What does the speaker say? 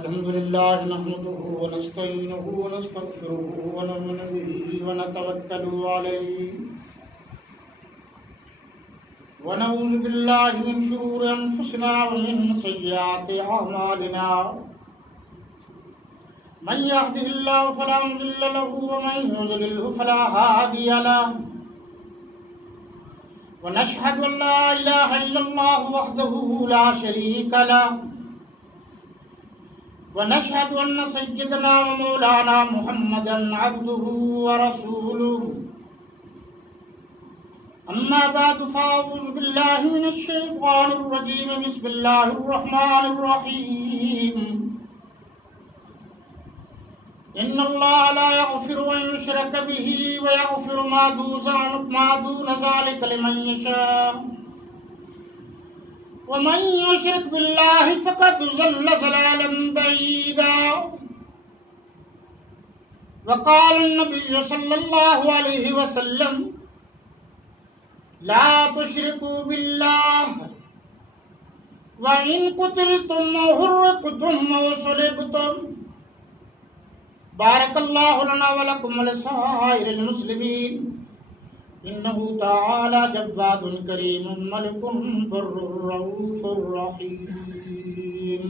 الحمد لله نحمده ونستعينه ونستغفره ونؤمن به ونتوكل عليه ونعوذ بالله من شرور أنفسنا ومن سيئات أعمالنا من يهده الله فلا مضل له ومن يضلل فلا هادي له ونشهد أن لا إله إلا الله وحده لا شريك له ونشهد أن سيدنا ومولانا محمدا عبده ورسوله أما بعد فأعوذ بالله من الشيطان الرجيم بسم الله الرحمن الرحيم إن الله لا يغفر أن يشرك به ويغفر ما دون ذلك لمن يشاء ومن يشرك بالله فقد ضل ضلالا بعيدا وقال النبي صلى الله عليه وسلم لا تشركوا بالله وإن قتلتم أو حرقتم أو صلبتم بارك الله لنا ولكم ولسائر المسلمين إنه تعالى جواد كريم ملك بر رؤوف رحيم.